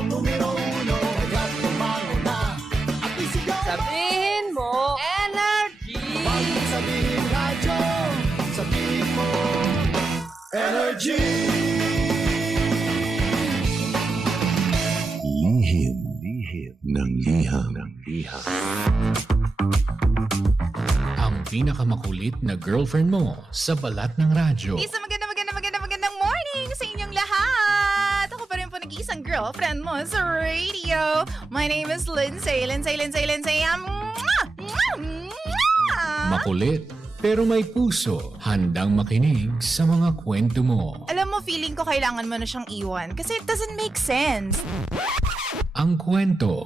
ang numero uno. Kaya't tumango na at isigaw. Sabihin mo, energy! Pag sabihin radyo, sabihin mo, energy! Lihim ng liham. Ang pinakamakulit na girlfriend mo sa balat ng radyo. Isang magandang morning sa inyong lahat! Ako pa rin po nag-iisang girlfriend mo sa radio. My name is Lindsay. Makulit pero may puso, handang makinig sa mga kwento mo. Alam mo, feeling ko kailangan mo na siyang iwan kasi it doesn't make sense. Ang kwento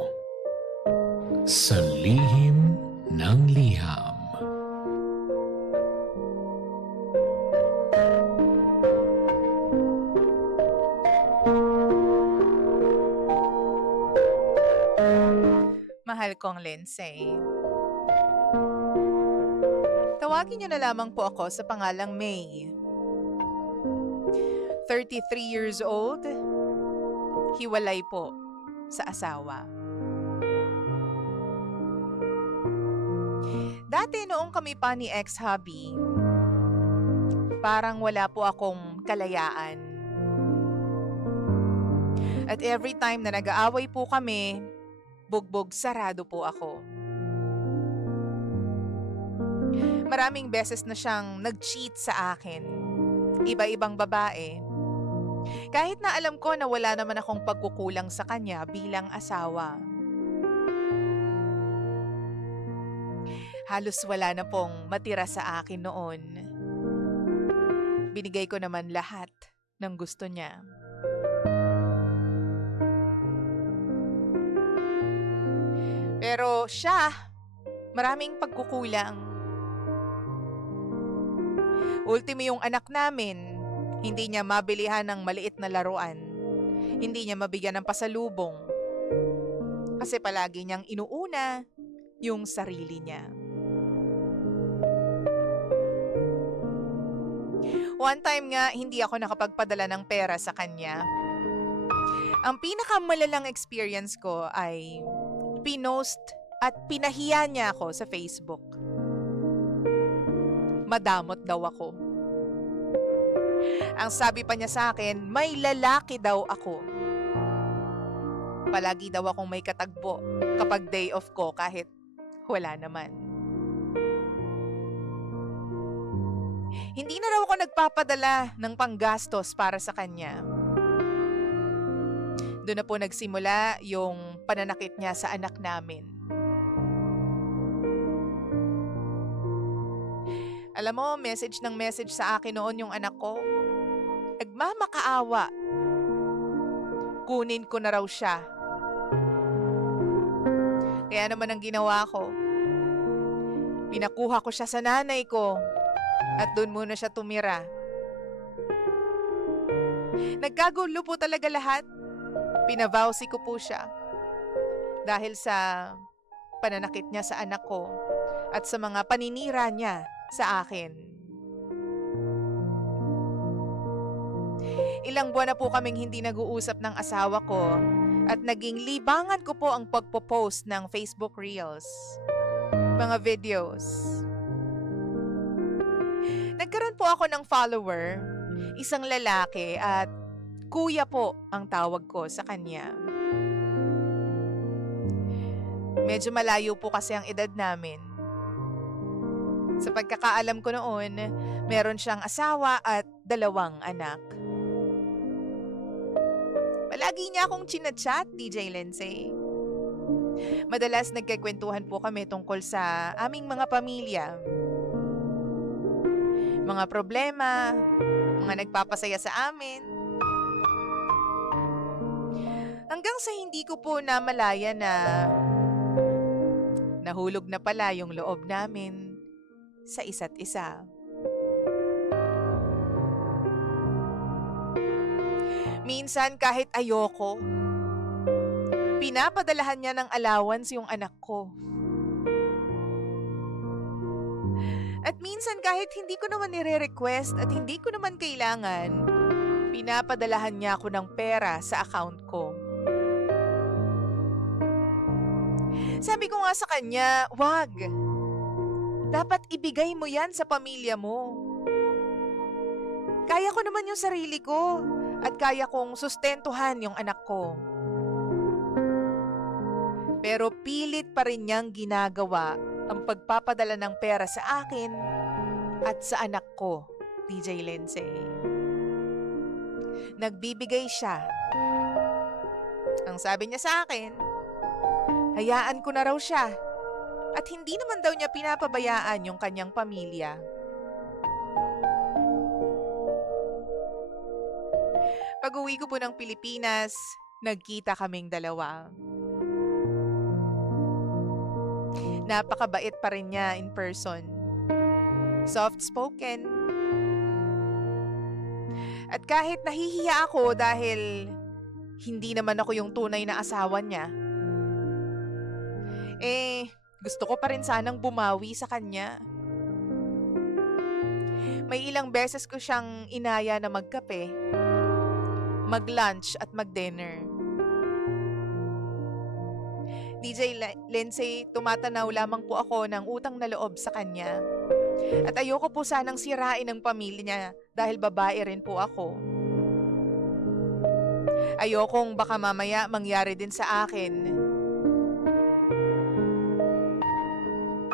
sa lihim ng liham. Mahal kong Lindsay. Tawagin niyo na lamang po ako sa pangalang May. 33 years old, hiwalay po sa asawa. Dati noong kami pa ni ex-hubby, parang wala po akong kalayaan. At every time na nag-aaway po kami, bugbog sarado po ako. Maraming beses na siyang nag-cheat sa akin. Iba-ibang babae. Kahit na alam ko na wala naman akong pagkukulang sa kanya bilang asawa. Halos wala na pong matira sa akin noon. Binigay ko naman lahat ng gusto niya. Pero siya, maraming pagkukulang. Ultimo yung anak namin, hindi niya mabilihan ng maliit na laruan. Hindi niya mabigyan ng pasalubong. Kasi palagi niyang inuuna yung sarili niya. One time nga, hindi ako nakapagpadala ng pera sa kanya. Ang pinakamalalang experience ko ay pinost at pinahiya niya ako sa Facebook. Madamot daw ako. Ang sabi pa niya sa akin, may lalaki daw ako. Palagi daw akong may katagbo kapag day off ko kahit wala naman. Hindi na raw ako nagpapadala ng panggastos para sa kanya. Doon na po nagsimula yung pananakit niya sa anak namin. Alam mo, message sa akin noon yung anak ko. Nagmamakaawa. Kunin ko na raw siya. Kaya naman ang ginawa ko, pinakuha ko siya sa nanay ko at doon muna siya tumira. Nagkagulo po talaga lahat. Pinavowsy ko po siya dahil sa pananakit niya sa anak ko at sa mga paninira niya sa akin. Ilang buwan na po kaming hindi nag-uusap ng asawa ko at naging libangan ko po ang pagpo-post ng Facebook Reels, mga videos. Nagkaroon po ako ng follower, isang lalaki at kuya po ang tawag ko sa kanya. Medyo malayo po kasi ang edad namin. Sa pagkakaalam ko noon, meron siyang asawa at 2 anak. Palagi niya akong chinachat, DJ Lindsay. Madalas nagkikwentuhan po kami tungkol sa aming mga pamilya. Mga problema, mga nagpapasaya sa amin. Hanggang sa hindi ko po namalaya na nahulog na pala yung loob namin sa isa't isa. Minsan kahit ayoko, pinapadalahan niya ng allowance yung anak ko. At minsan kahit hindi ko naman nire-request at hindi ko naman kailangan, pinapadalahan niya ako ng pera sa account ko. Sabi ko nga sa kanya, wag. Dapat ibigay mo yan sa pamilya mo. Kaya ko naman yung sarili ko at kaya kong sustentuhan yung anak ko. Pero pilit pa rin niyang ginagawa ang pagpapadala ng pera sa akin at sa anak ko, DJ Lindsay. Nagbibigay siya. Ang sabi niya sa akin, hayaan ko na raw siya at hindi naman daw niya pinapabayaan yung kanyang pamilya. Pag-uwi ko po ng Pilipinas, nagkita kaming dalawa. Napakabait pa rin niya in person. Soft-spoken. At kahit nahihiya ako dahil hindi naman ako yung tunay na asawa niya, gusto ko pa rin sanang bumawi sa kanya. May ilang beses ko siyang inaya na magkape, mag-lunch at mag-dinner. DJ Lindsay, tumatanaw lamang po ako ng utang na loob sa kanya. At ayoko po sanang sirain ang pamilya niya dahil babae rin po ako. Ayokong baka mamaya mangyari din sa akin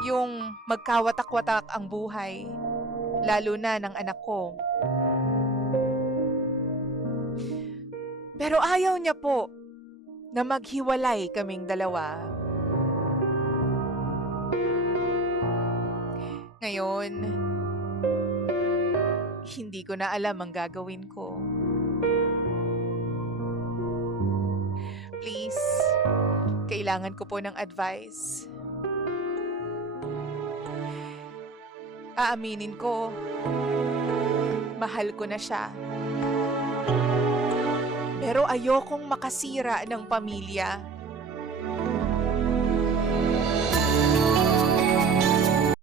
yung magkawatak-watak ang buhay, lalo na ng anak ko. Pero ayaw niya po na maghiwalay kaming dalawa. Ngayon, hindi ko na alam ang gagawin ko. Please, kailangan ko po ng advice. Aaminin ko, mahal ko na siya. Pero ayokong makasira ng pamilya.